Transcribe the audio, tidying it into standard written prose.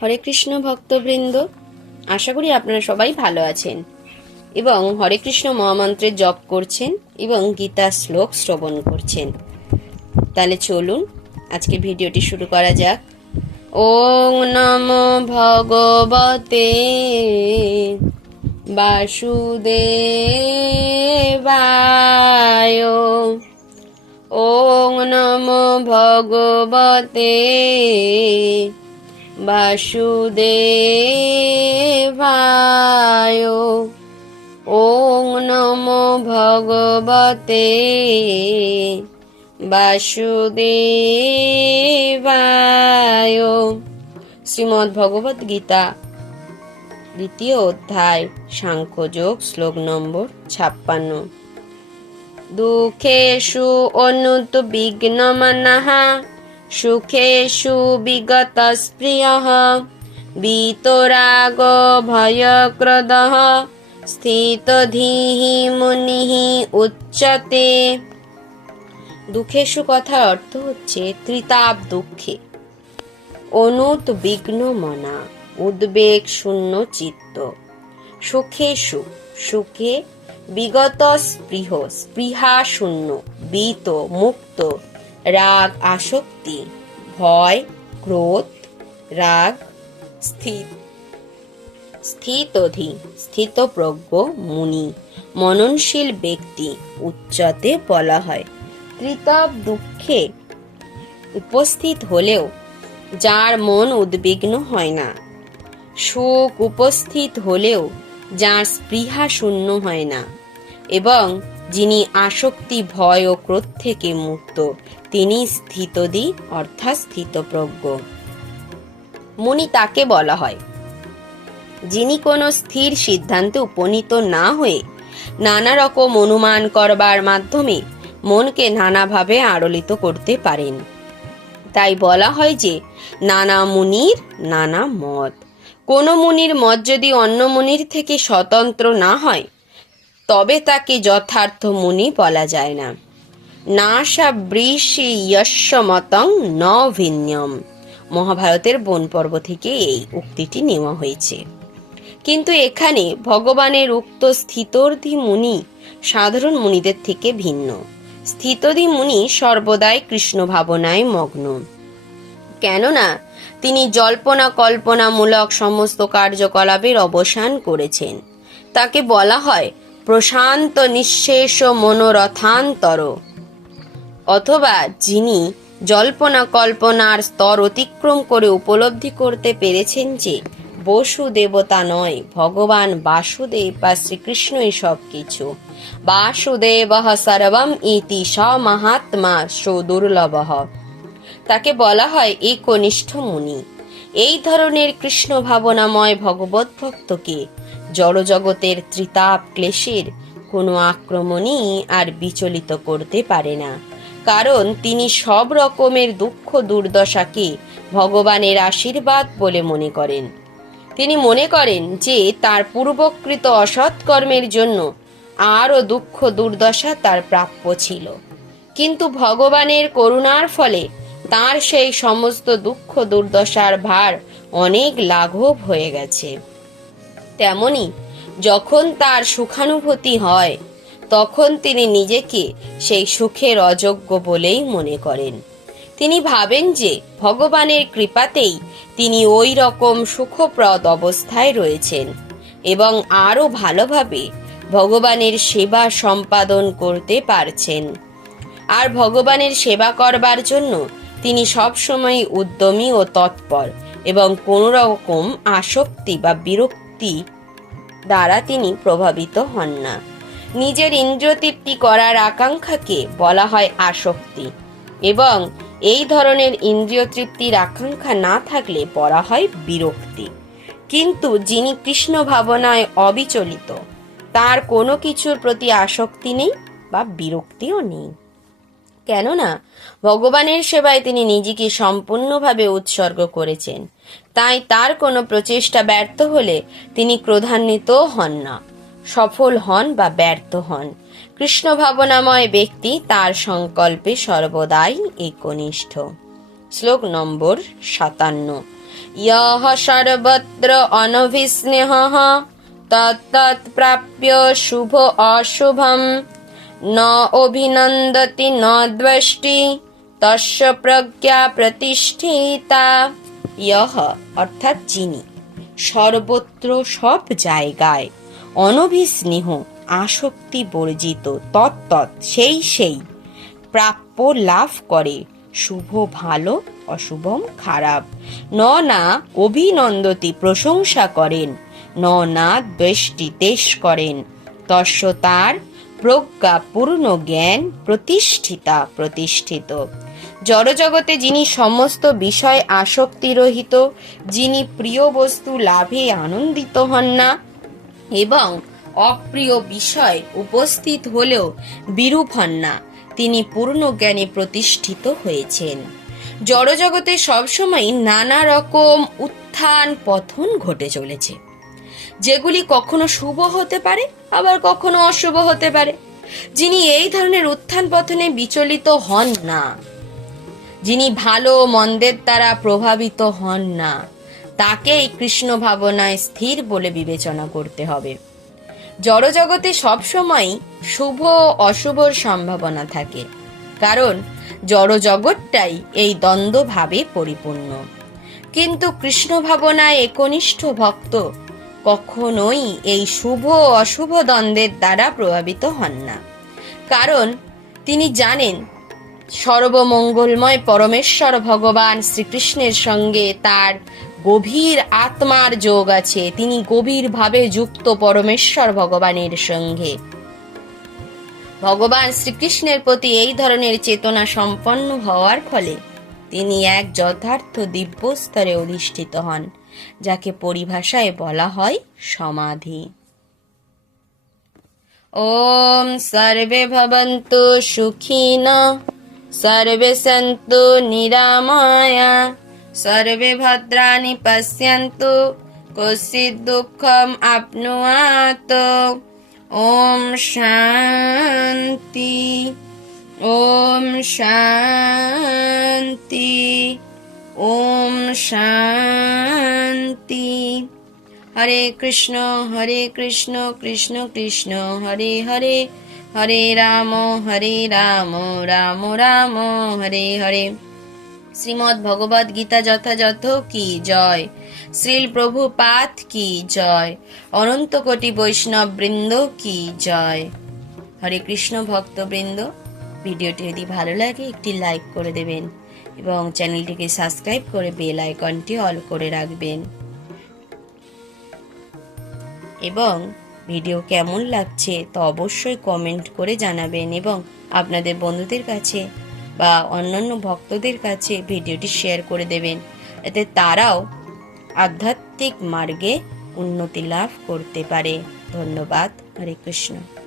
হরে কৃষ্ণ ভক্তবৃন্দ, আশা করি আপনারা সবাই ভালো আছেন এবং হরে কৃষ্ণ মহামন্ত্রের জপ করছেন এবং গীতা শ্লোক শ্রবণ করছেন। তাহলে চলুন আজকে ভিডিওটি শুরু করা যাক। ওং নমো ভগবতে বাসুদেবায়। ওং নমো ভগবতে বাসুদেবায়। ওং নমো ভগবতে বাসুদেবায়। শ্রীমদ্ ভগবদ গীতা দ্বিতীয় অধ্যায় সাংখ্যযোগ, শ্লোক নম্বর 56। দুঃখেষু অনুদ্বিগ্নমনঃ সুখেষু বিগতস্পৃহঃ বিতরাগো ভয়ক্রোধঃ স্থিতধীঃ মুনিঃ উচ্যতে। দুঃখেষু কথার অর্থ হচ্ছে ত্রিতাপ দুঃখে, অনুদ্বিগ্ন মনা উদ্বেগ শূন্য চিত্ত, সুখেষু সুখে, বিগত স্পৃহ স্পৃহা শূন্য, বিত মুক্ত, রাগ আসক্তি, ভয় ক্রোধ রাগ, স্থিতধী স্থিতপ্রজ্ঞ মুনি মননশীল ব্যক্তি উচ্চতে বলা হয়। ত্রিতাপ দুঃখে উপস্থিত হলেও যার মন উদ্বিগ্ন হয় না, সুখ উপস্থিত হলেও যার স্পৃহা শূন্য হয় না, এবং যিনি আসক্তি ভয় ও ক্রোধ থেকে মুক্ত, তিনি স্থিতধী অর্থাৎ স্থিতপ্রজ্ঞ মুনি তাকে বলা হয়। যিনি কোনো স্থির সিদ্ধান্তে উপনীত না হয়ে নানা রকম অনুমান করবার মাধ্যমে মনকে নানাভাবে আড়লিত করতে পারেন। তাই বলা হয় যে নানা মুনির নানা মত। কোনো মুনির মত যদি অন্য মুনির থেকে স্বতন্ত্র না হয় তবে তাকে যথার্থ মুনি বলা যায় না। নাশা বৃষি যস্য মতং ন ভিন্নম। মহাভারতের বন পর্ব থেকে এই উক্তিটি নেওয়া হয়েছে। কিন্তু এখানে ভগবানের উক্ত স্থিতধী মুনি সাধারণ মুনিদের থেকে ভিন্ন। স্থিতধী মুনি সর্বদাই কৃষ্ণ ভাবনায় মগ্ন, কেননা তিনি জল্পনা কল্পনামূলক সমস্ত কার্যকলাপের অবসান করেছেন। তাকে বলা হয় প্রশান্ত নিঃশেষ মনোরথান্তর, অথবা যিনি জল্পনা কল্পনার স্তর অতিক্রম করে উপলব্ধি করতে পেরেছেন যে বসুদেবতা নয়, ভগবান বাসুদেব বা শ্রীকৃষ্ণই সব কিছু। বাসুদেব সর্বম ইতি স মহাত্মা সুদুর্লভ। তাকে বলা হয় একনিষ্ঠ মুনি। এই ধরনের কৃষ্ণ ভাবনাময় ভগবত ভক্তকে জড়জগতের ত্রিতাপ ক্লেশের কোনো আক্রমণই আর বিচলিত করতে পারে না, কারণ তিনি সব রকমের দুঃখ দুর্দশাকে ভগবানের আশীর্বাদ বলে মনে করেন। তিনি মনে করেন যে তার পূর্বকৃত অসৎকর্মের জন্য আরও দুঃখ দুর্দশা তার প্রাপ্য ছিল, কিন্তু ভগবানের করুণার ফলে তার সেই সমস্ত দুঃখ দুর্দশার ভার অনেক লাঘব হয়ে গেছে। তেমনি যখন তার সুখানুভূতি হয় তখন তিনি নিজেকে সেই সুখের অযোগ্য বলেই মনে করেন। তিনি ভাবেন যে ভগবানের কৃপাতেই তিনি ওই রকম সুখপ্রদ অবস্থায় রয়েছেন এবং আরও ভালোভাবে ভগবানের সেবা সম্পাদন করতে পারছেন। আর ভগবানের সেবা করবার জন্য তিনি সবসময় উদ্যমী ও তৎপর এবং কোনো রকম আসক্তি বা বিরক্তি দ্বারা তিনি প্রভাবিত হন না। নিজের ইন্দ্রিয়তৃপ্তি করার আকাঙ্ক্ষাকে বলা হয় আসক্তি, এবং এই ধরনের ইন্দ্রিয় তৃপ্তির আকাঙ্ক্ষা না থাকলে বলা হয় বিরক্তি। কিন্তু যিনি কৃষ্ণ ভাবনায় অবিচলিত, তার কোনো কিছুর প্রতি আসক্তি নেই বা বিরক্তিও নেই, কেননা ভগবানের সেবায় তিনি নিজেকে সম্পূর্ণভাবে উৎসর্গ করেছেন। তাই তার কোনো প্রচেষ্টা ব্যর্থ হলে তিনি ক্রোধান্বিত হন না, সফল হন বা ব্যর্থ হন। কৃষ্ণ ভাবনাময় ব্যক্তি তার সংকল্পে সর্বদাই একনিষ্ঠ। শ্লোক নম্বর 57। यः सर्वत्र अनभिस्नेहः तत्तत् प्राप्य शुभ अशुभं न अभिनन्दति न द्वेष्टि तस्य प्रज्ञा प्रतिष्ठिता। यः অর্থাৎ যিনি সর্বত্র সব জায়গায় অনভিস্নেহ আসক্তি বর্জিত তত্তৎ সেই প্রাপ্য লাভ করে শুভ ভালো অশুভম খারাপ না অভিনন্দতি প্রশংসা করেন না দ্বেষ্টি দেশ করেন তস্য তার প্রজ্ঞা পূর্ণ জ্ঞান প্রতিষ্ঠিত। জড়জগতে যিনি সমস্ত বিষয় আসক্তিরহিত, যিনি প্রিয় বস্তু লাভে আনন্দিত হন না এবং অপ্রিয় বিষয় উপস্থিত হলেও বিরূপ হন না, তিনি পূর্ণ জ্ঞানে প্রতিষ্ঠিত হয়েছেন। জড়জগতে সবসময় নানা রকম উত্থান পতন ঘটে চলেছে, যেগুলি কখনো শুভ হতে পারে আবার কখনো অশুভ হতে পারে। যিনি এই ধরনের উত্থান পতনে বিচলিত হন না, যিনি ভালো মন্দের দ্বারা প্রভাবিত হন না, তাকেই কৃষ্ণ ভাবনায় স্থির বলে বিবেচনা করতে হবে। জড়জগতে সবসময় শুভ অশুভর সম্ভাবনা থাকে, কারণ জড়জগৎটাই এই দ্বন্দ্বভাবে পরিপূর্ণ। কিন্তু কৃষ্ণ ভাবনায় একনিষ্ঠ ভক্ত কখনোই এই শুভ অশুভ দ্বন্দ্বের দ্বারা প্রভাবিত হন না, কারণ তিনি জানেন সর্বমঙ্গলময় পরমেশ্বর ভগবান শ্রীকৃষ্ণের সঙ্গে তার গভীর আত্মার যোগ আছে। তিনি গভীরভাবে যুক্ত পরমেশ্বর ভগবানের সঙ্গে। ভগবান শ্রীকৃষ্ণের প্রতি এই ধরনের চেতনা সম্পন্ন হওয়ার ফলে তিনি এক যথার্থ দিব্য স্তরে অধিষ্ঠিত হন, যাকে পরিভাষায় বলা হয় সমাধি। ওম সর্বে ভবন্তু সুখিনঃ সর্বে সন্তু নিরাময়া সর্বে ভদ্রাণি পশ্যন্তু কশ্চিৎ দুঃখম আপনুয়াত। ওম শান্তি ওম শান্তি ওম শান্তি। হরে কৃষ্ণ কৃষ্ণ কৃষ্ণ হরে হরে, হরে রাম রাম রাম হরে হরে। শ্রীমদ্ ভগবদ গীতা যথাযথ কি জয়। শ্রীল প্রভুপাদ কি জয়। অনন্ত কোটি বৈষ্ণব বৃন্দ কি জয়। হরে কৃষ্ণ ভক্তবৃন্দ, ভিডিওটি যদি ভালো লাগে একটি লাইক করে দেবেন এবং চ্যানেলটিকে সাবস্ক্রাইব করে বেল আইকনটি অল করে রাখবেন। এবং ভিডিও কেমন লাগছে তা অবশ্যই কমেন্ট করে জানাবেন এবং আপনাদের বন্ধুদের কাছে বা অন্যান্য ভক্তদের কাছে ভিডিওটি শেয়ার করে দেবেন, এতে তারাও আধ্যাত্মিক মার্গে উন্নতি লাভ করতে পারে। ধন্যবাদ। হরে কৃষ্ণ।